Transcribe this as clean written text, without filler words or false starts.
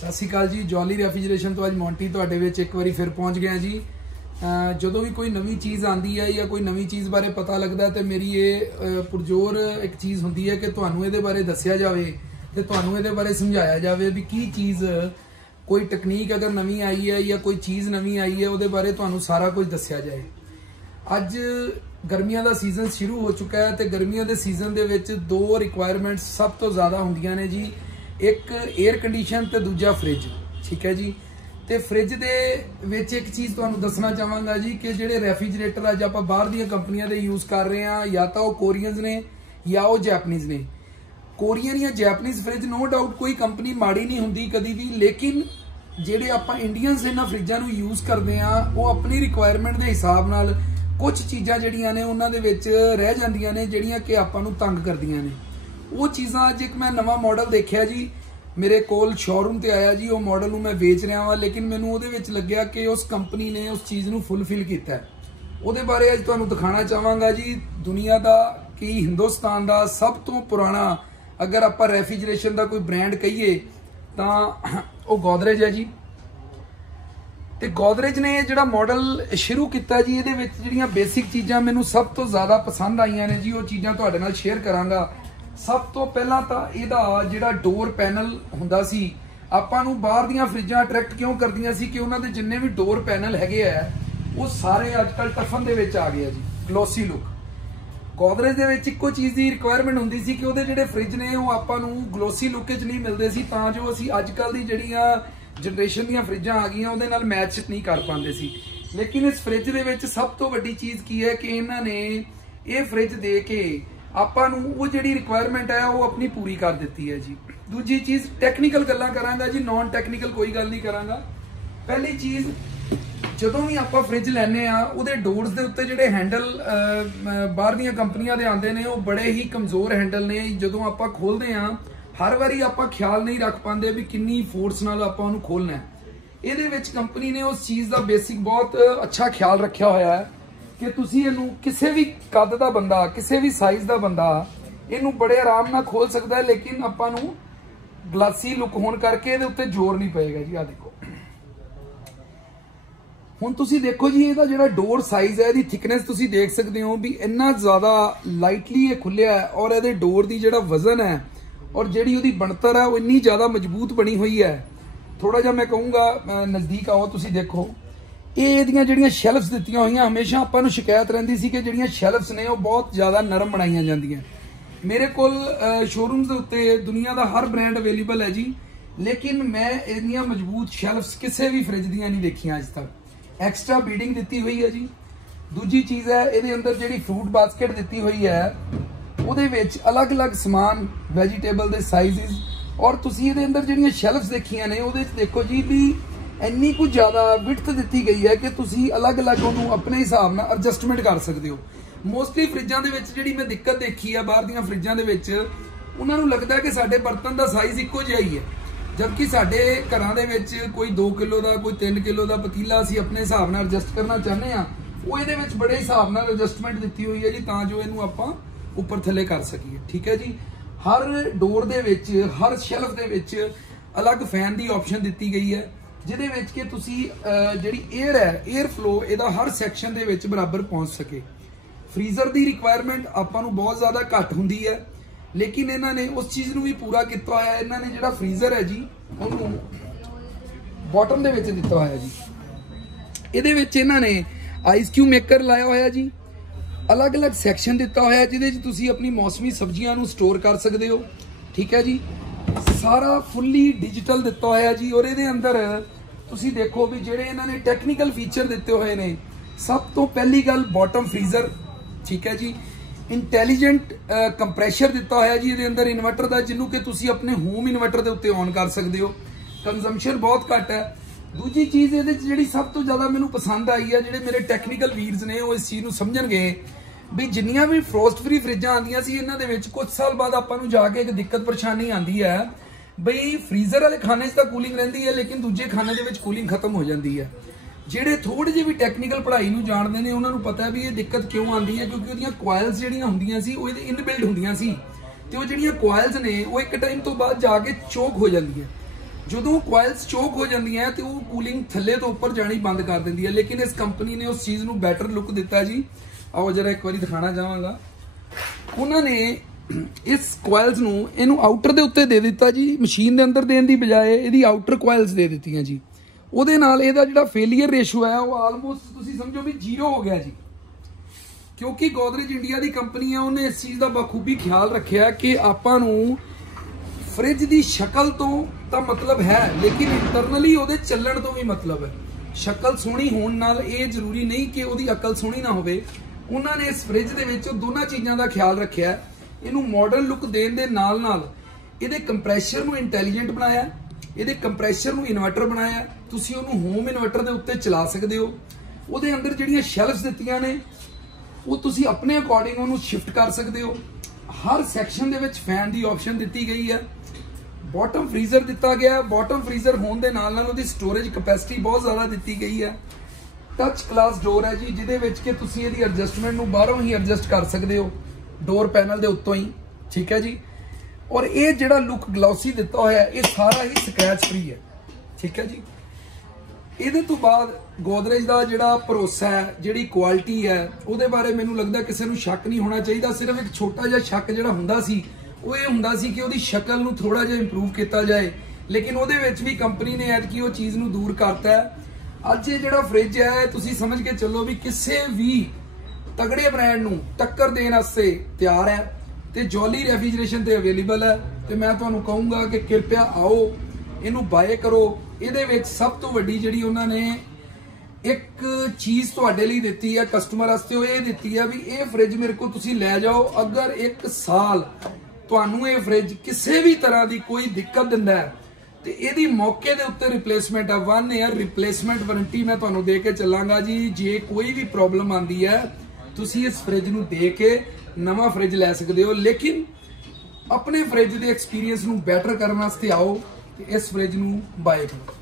सत श्री अकाल जी। Jolly refrigeration तो अज मोंटी तुहाडे विच एक बारी फिर पहुँच गया जी। ਜਦੋਂ भी कोई नवी चीज़ आती है या कोई नवी चीज़ बारे पता लगता है तो मेरी ये पुरजोर एक चीज़ होंदी है कि तुहानू इहदे बारे दस्सिया जाए तो तुहानू इहदे बारे समझाया जाए भी की चीज़ कोई तकनीक अगर नवी आई है या कोई चीज़ नवी आई है उहदे बारे तुहानू सारा कुछ दस्सिया जाए। अज गर्मियों का सीजन शुरू हो चुका है तो गर्मियों के सीजन दे विच दो रिक्वायरमेंट्स सब तो ज़्यादा होंदियां ने जी। एक एयर कंडीशन तो दूजा फ्रिज। ठीक है जी। तो फ्रिज दे विच एक चीज़ तुहानू दसना चाहांगा जी कि जिहड़े रेफ्रिजरेटर अज आपां बाहर दी कंपनियां दे यूज़ कर रहे हैं या तो वो कोरियंस ने या वो जैपनीज़ ने। कोरियन या जैपनीज़ फ्रिज नो डाउट कोई कंपनी माड़ी नहीं हुंदी कदी भी, लेकिन जिहड़े आपां इंडियंस इन्हां फ्रिजां नू यूज़ करते हैं वो अपनी रिक्वायरमेंट के हिसाब नाल कुछ चीज़ां जिहड़ियां ने उन्हां दे विच रह जांदियां ने जिहड़ियां कि आपां नू तंग करदियां ने। वो चीज़ां अज एक मैं नवा मॉडल देखिया जी, मेरे कोल शोरूम ते आया जी। वो मॉडल मैं बेच रहा वा, लेकिन मैनू उहदे विच लग्या कि उस कंपनी ने उस चीज़ नू फुलफिल किया है। उहदे बारे अज तुहानू दिखाना चाहांगा जी। दुनिया का कि हिंदुस्तान का सब तो पुराना अगर आपां रेफ्रिजरेशन का कोई ब्रांड कहिए तो वो गोदरेज है जी। तो गोदरेज ने जिहड़ा मॉडल शुरू किया जी, इहदे विच जिहड़ियां बेसिक चीज़ां मैनू सब तो ज़्यादा पसंद आईयां ने जी, वो चीज़ां तुहाडे नाल शेयर करांगा। सब तो पहला तो इहदा जिहड़ा डोर पैनल हुंदा सी, आपां नू बाहर दीयां फ्रिजां अट्रैक्ट क्यों करदियां सी कि उन्हां दे जिन्ने भी डोर पैनल हैगे आ वो सारे अजकल टफन दे विच आ गए आ जी, ग्लोसी लुक। गोदरेज दे विच इक्को चीज़ की रिक्वायरमेंट हुंदी सी कि उहदे जिहड़े फ्रिज ने वो आपां नू ग्लोसी लुक च नहीं मिलदे सी, तां जो असीं अजकल दी जिहड़ियां जनरेशन दीयां फ्रिजां आ गईयां उहदे नाल मैच नहीं कर पांदे सी। लेकिन इस फ्रिज दे विच सब तो वड्डी चीज़ की है कि इन्हां ने ये फ्रिज दे के आपां नू वो जिहड़ी रिक्वायरमेंट है वो अपनी पूरी कर दित्ती है जी। दूजी चीज़ टैक्नीकल गल्लां करांगा जी, नॉन टैक्नीकल कोई गल नहीं करांगा। पहली चीज़ जदों भी आपां फ्रिज लैने आ उहदे डोर्स दे उत्ते जिहड़े हैंडल बाहर दीयां कंपनियां दे आंदे ने वो बड़े ही कमज़ोर हैंडल ने। जदों आपां खोलदे आ हर वारी आपां ख्याल नहीं रख पांदे भी किन्नी फोर्स नाल आपां उहनूं खोलना है। इहदे विच कंपनी ने उस चीज़ का बेसिक बहुत अच्छा ख्याल रखिया होया है कि तुसीं इहनूं किसी भी कद दा बंदा किसी भी साइज़ दा बंदा इहनूं बड़े आराम नाल खोल सकता है, लेकिन आपां नूं ग्लासी लुक होने करके इहदे उत्ते जोर नहीं पएगा जी। आ देखो हुण तुसीं देखो जी, इहदा जिहड़ा डोर साइज़ है इहदी थिकनेस तुसीं देख सकते हो भी इन्ना ज़्यादा लाइटली ये खुलिया है और इहदे डोर दी जिहड़ा वजन है और जिहड़ी उहदी बनतर है वो इन्नी ज़्यादा मजबूत बनी हुई है। थोड़ा जिहा मैं कहूँगा नज़दीक आओ तुसीं देखो, ये जिहड़ियां शैल्फ्स दित्तियां होईयां हमेशा आपां नूं शिकायत रहिंदी सी कि जिहड़ियां शैल्फ्स ने वो बहुत ज़्यादा नरम बनाईयां जांदियां। मेरे कोल शोरूम्स दे उत्ते दुनिया का हर ब्रांड अवेलेबल है जी, लेकिन मैं इहदियां मजबूत शैल्फ्स किसी भी फ्रिज दियां नहीं देखियां अज तक। एक्स्ट्रा बीडिंग दी हुई है जी। दूजी चीज़ है इहदे अंदर जिहड़ी फ्रूट बास्केट दी हुई है उहदे विच अलग अलग समान वैजीटेबल दे साइज़ और तुसीं इहदे अंदर जिहड़ियां शैल्फ्स देखियां ने उहदे च देखो जी भी इन्नी कुछ ज़्यादा विड्थ दी गई है कि तुसीं अलग अलग उन्होंने अपने हिसाब नाल एडजस्टमेंट कर सकते हो। मोस्टली फ्रिजां दे विच जिहड़ी मैं दिक्कत देखी है बाहर दीयां फ्रिजां दे विच उन्हां नूं लगदा है कि साडे बर्तन का साइज़ इक्को जिहा ही है, जबकि साडे घरां दे विच कोई 2 किलो का कोई 3 किलो का पतीला असीं अपने हिसाब नाल एडजस्ट करना चाहते हैं, वो इहदे विच बड़े हिसाब नाल एडजस्टमेंट दी हुई है जी, तां जो इहनूं आपां उपर थल्ले कर सकीए। ठीक है जी। हर डोर दे विच हर शैल्फ दे विच अलग फैन की ऑप्शन दी गई है जिहदे विच कि तुसीं जिहड़ी एयर है एयर फ्लो इहदा हर सैक्शन दे विच बराबर पहुंच सके। फ्रीजर की रिक्वायरमेंट आपां नूं बहुत ज़्यादा घट हुंदी है, लेकिन इन्हां ने उस चीज़ नूं भी पूरा किया होया। इन्हां ने जिहड़ा फ्रीजर है जी उहनूं बॉटम दे विच दित्ता होया जी। इहदे विच इन्हां ने आइस क्यूब मेकर लाया होया जी, अलग अलग सैक्शन दिता होया जिहदे च तुसीं अपनी मौसमी सब्जियां नूं स्टोर कर सकते हो। ठीक है जी। सारा फुल्ली डिजिटल दिता होया जी और इहदे अंदर तुसीं देखो भी जिहड़े इन्हां ने टैक्नीकल फीचर दिते हुए ने। सब तो पहली गल बॉटम फ्रीजर। ठीक है जी। इंटैलीजेंट कंप्रैशर दिता होया जी इहदे अंदर इन्वर्टर का, जिन्हों कि तुसीं अपने होम इन्वर्टर के उत्ते ऑन कर सकते हो। कंजम्पशन बहुत घट है। दूजी चीज़ ये जी सब तो ज़्यादा मैनू पसंद आई है, जिहड़े मेरे टैक्नीकल वीरस ने वो इस चीज़ को समझणगे भी जिन्नियां भी फ्रोस्ट फ्री फ्रिजां आंदियां सी इन्हां दे विच कुछ साल बाद आपां नूं जाके एक दिक्कत परेशानी आंदी है बई फ्रीजर वाले खाने च तां कूलिंग रहिंदी है लेकिन दूजे खाने दे विच कूलिंग खत्म हो जाती है। जिहड़े थोड़े जे भी टैक्नीकल पढ़ाई नूं जाणदे ने उन्हां नूं पता है भी ये दिक्कत क्यों आंदी है, क्योंकि उहदियां कॉइल्स जिहड़ियां हुंदियां सी ओह इनबिल्ट हुंदियां सी ते ओह जिहड़ियां कॉइल्स ने वो एक टाइम तो बाद जाके चोक हो जांदियां। ਜਦੋਂ ਕੋਇਲਸ ਚੋਕ ਹੋ ਜਾਂਦੀਆਂ ਹੈ ਤੇ ਉਹ ਕੂਲਿੰਗ ਥੱਲੇ ਤੋਂ ਉੱਪਰ ਜਾਣੀ ਬੰਦ ਕਰ ਦਿੰਦੀ ਹੈ। ਲੇਕਿਨ ਇਸ ਕੰਪਨੀ ਨੇ ਉਸ ਚੀਜ਼ ਨੂੰ ਬੈਟਰ ਲੁੱਕ ਦਿੱਤਾ ਜੀ। ਆਓ ਜਰਾ ਇੱਕ ਵਾਰੀ ਦਿਖਾਣਾ ਚਾਹਾਂਗਾ। ਉਹਨਾਂ ਨੇ ਇਸ ਕੋਇਲਸ ਨੂੰ ਇਹਨੂੰ ਆਊਟਰ ਦੇ ਉੱਤੇ ਦੇ ਦਿੱਤਾ ਜੀ, ਮਸ਼ੀਨ ਦੇ ਅੰਦਰ ਦੇਣ ਦੀ ਬਜਾਏ ਇਹਦੀ ਆਊਟਰ ਕੋਇਲਸ ਦੇ ਦਿੱਤੀਆਂ ਜੀ। ਉਹਦੇ ਨਾਲ ਇਹਦਾ ਜਿਹੜਾ ਫੇਲੀਅਰ ਰੇਸ਼ੋ ਹੈ ਉਹ ਆਲਮੋਸਟ ਤੁਸੀਂ ਸਮਝੋ ਵੀ 0 ਹੋ ਗਿਆ ਜੀ। ਕਿਉਂਕਿ ਗੋਦਰੇਜ ਇੰਡੀਆ ਦੀ ਕੰਪਨੀ ਹੈ, ਉਹਨੇ ਇਸ ਚੀਜ਼ ਦਾ ਬਖੂਬੀ ਖਿਆਲ ਰੱਖਿਆ ਕਿ ਆਪਾਂ ਨੂੰ ਫ੍ਰਿਜ ਦੀ ਸ਼ਕਲ ਤੋਂ ਤਾਂ ਮਤਲਬ ਹੈ, ਲੇਕਿਨ ਇੰਟਰਨਲੀ ਉਹਦੇ ਚੱਲਣ ਤੋਂ ਵੀ ਮਤਲਬ ਹੈ। ਸ਼ਕਲ ਸੋਹਣੀ ਹੋਣ ਨਾਲ ਇਹ ਜ਼ਰੂਰੀ ਨਹੀਂ ਕਿ ਉਹਦੀ ਅਕਲ ਸੋਹਣੀ ਨਾ ਹੋਵੇ। ਉਹਨਾਂ ਨੇ ਇਸ ਫ੍ਰਿਜ ਦੇ ਵਿੱਚ ਦੋਨਾਂ ਚੀਜ਼ਾਂ ਦਾ ਖਿਆਲ ਰੱਖਿਆ। ਇਹਨੂੰ ਮਾਡਰਨ ਲੁੱਕ ਦੇਣ ਦੇ ਨਾਲ ਨਾਲ ਇਹਦੇ ਕੰਪਰੈਸ਼ਰ ਨੂੰ ਇੰਟੈਲੀਜੈਂਟ ਬਣਾਇਆ, ਇਹਦੇ ਕੰਪਰੈਸ਼ਰ ਨੂੰ ਇਨਵਰਟਰ ਬਣਾਇਆ। ਤੁਸੀਂ ਉਹਨੂੰ ਹੋਮ ਇਨਵਰਟਰ ਦੇ ਉੱਤੇ ਚਲਾ ਸਕਦੇ ਹੋ। ਉਹਦੇ ਅੰਦਰ ਜਿਹੜੀਆਂ ਸ਼ੈਲਫਸ ਦਿੱਤੀਆਂ ਨੇ ਉਹ ਤੁਸੀਂ ਆਪਣੇ ਅਕੋਰਡਿੰਗ ਉਹਨੂੰ ਸ਼ਿਫਟ ਕਰ ਸਕਦੇ ਹੋ। ਹਰ ਸੈਕਸ਼ਨ ਦੇ ਵਿੱਚ ਫੈਨ ਦੀ ਆਪਸ਼ਨ ਦਿੱਤੀ ਗਈ ਹੈ। ਬਾਟਮ ਫ੍ਰੀਜ਼ਰ ਦਿੱਤਾ ਗਿਆ। ਬਾਟਮ ਫ੍ਰੀਜ਼ਰ ਹੋਣ ਦੇ ਨਾਲ ਨਾਲ ਉਹਦੀ ਸਟੋਰੇਜ ਕੈਪੈਸਿਟੀ ਬਹੁਤ ਜ਼ਿਆਦਾ ਦਿੱਤੀ ਗਈ ਹੈ। ਟੱਚ ਗਲਾਸ ਡੋਰ ਹੈ ਜੀ, ਜਿਹਦੇ ਵਿੱਚ ਕਿ ਤੁਸੀਂ ਇਹਦੀ ਐਡਜਸਟਮੈਂਟ ਨੂੰ ਬਾਹਰੋਂ ਹੀ ਐਡਜਸਟ ਕਰ ਸਕਦੇ ਹੋ, ਡੋਰ ਪੈਨਲ ਦੇ ਉੱਤੋਂ ਹੀ, ਠੀਕ ਹੈ ਜੀ। ਔਰ ਇਹ ਜਿਹੜਾ ਲੁੱਕ ਗਲੋਸੀ ਦਿੱਤਾ ਹੋਇਆ ਇਹ ਸਾਰਾ ਹੀ ਸਕ੍ਰੈਚ ਫ੍ਰੀ ਹੈ, ਠੀਕ ਹੈ ਜੀ। ਇਹਦੇ ਤੋਂ ਬਾਅਦ ਗੋਦਰੇਜ ਦਾ ਜਿਹੜਾ ਭਰੋਸਾ ਹੈ, ਜਿਹੜੀ ਕੁਆਲਿਟੀ ਹੈ, ਉਹਦੇ ਬਾਰੇ ਮੈਨੂੰ ਲੱਗਦਾ ਕਿਸੇ ਨੂੰ ਸ਼ੱਕ ਨਹੀਂ ਹੋਣਾ ਚਾਹੀਦਾ। ਸਿਰਫ ਇੱਕ ਛੋਟਾ ਜਿਹਾ ਸ਼ੱਕ ਜਿਹੜਾ ਹੁੰਦਾ ਸੀ ਉਹ ਇਹ ਹੁੰਦਾ ਸੀ ਕਿ ਉਹਦੀ ਸ਼ਕਲ ਨੂੰ ਥੋੜਾ ਜਿਹਾ ਇੰਪਰੂਵ ਕੀਤਾ ਜਾਏ, ਲੇਕਿਨ ਉਹਦੇ ਵਿੱਚ ਵੀ ਕੰਪਨੀ ਨੇ ਐਤਕੀ ਉਹ ਚੀਜ਼ ਨੂੰ ਦੂਰ ਕਰਤਾ ਹੈ। ਅੱਜ ਇਹ ਜਿਹੜਾ ਫ੍ਰਿਜ ਹੈ ਤੁਸੀਂ ਸਮਝ ਕੇ ਚੱਲੋ ਵੀ ਕਿਸੇ ਵੀ ਤਗੜੇ ਬ੍ਰਾਂਡ ਨੂੰ ਟੱਕਰ ਦੇਣ ਵਾਸਤੇ ਤਿਆਰ ਹੈ ਤੇ ਜੋਲੀ ਰੈਫ੍ਰਿਜਰੇਸ਼ਨ ਤੇ ਅਵੇਲੇਬਲ ਹੈ। ਤੇ ਮੈਂ ਤੁਹਾਨੂੰ ਕਹੂੰਗਾ ਕਿ ਕਿਰਪਾ ਆਓ ਇਹਨੂੰ ਬਾਏ ਕਰੋ। ਇਹਦੇ ਵਿੱਚ ਸਭ ਤੋਂ ਵੱਡੀ ਜਿਹੜੀ ਉਹਨਾਂ ਨੇ ਇੱਕ ਚੀਜ਼ ਤੁਹਾਡੇ ਲਈ ਦਿੱਤੀ ਹੈ ਕਸਟਮਰ ਵਾਸਤੇ, ਉਹ ਇਹ ਦਿੱਤੀ ਹੈ ਵੀ ਇਹ ਫ੍ਰਿਜ ਮੇਰੇ ਕੋਲ ਤੁਸੀਂ ਲੈ ਜਾਓ। ਅਗਰ 1 ਸਾਲ ਤੁਹਾਨੂੰ ਇਹ ਫ੍ਰਿਜ ਕਿਸੇ ਵੀ ਤਰ੍ਹਾਂ ਦੀ ਕੋਈ ਦਿੱਕਤ ਦਿੰਦਾ ਹੈ ਤੇ ਇਹਦੀ ਮੌਕੇ ਦੇ ਉੱਤੇ ਰਿਪਲੇਸਮੈਂਟ ਆ, 1 ਈਅਰ ਰਿਪਲੇਸਮੈਂਟ ਵਾਰੰਟੀ ਮੈਂ ਤੁਹਾਨੂੰ ਦੇ ਕੇ ਚੱਲਾਂਗਾ ਜੀ। ਜੇ ਕੋਈ ਵੀ ਪ੍ਰੋਬਲਮ ਆਂਦੀ ਹੈ ਤੁਸੀਂ ਇਸ ਫ੍ਰਿਜ ਨੂੰ ਦੇ ਕੇ ਨਵਾਂ ਫ੍ਰਿਜ ਲੈ ਸਕਦੇ ਹੋ। ਲੇਕਿਨ ਆਪਣੇ ਫ੍ਰਿਜ ਦੇ ਐਕਸਪੀਰੀਅੰਸ ਨੂੰ ਬੈਟਰ ਕਰਨ ਵਾਸਤੇ ਆਓ ਤੇ ਇਸ ਫ੍ਰਿਜ ਨੂੰ ਬਾਏ ਕਰੋ।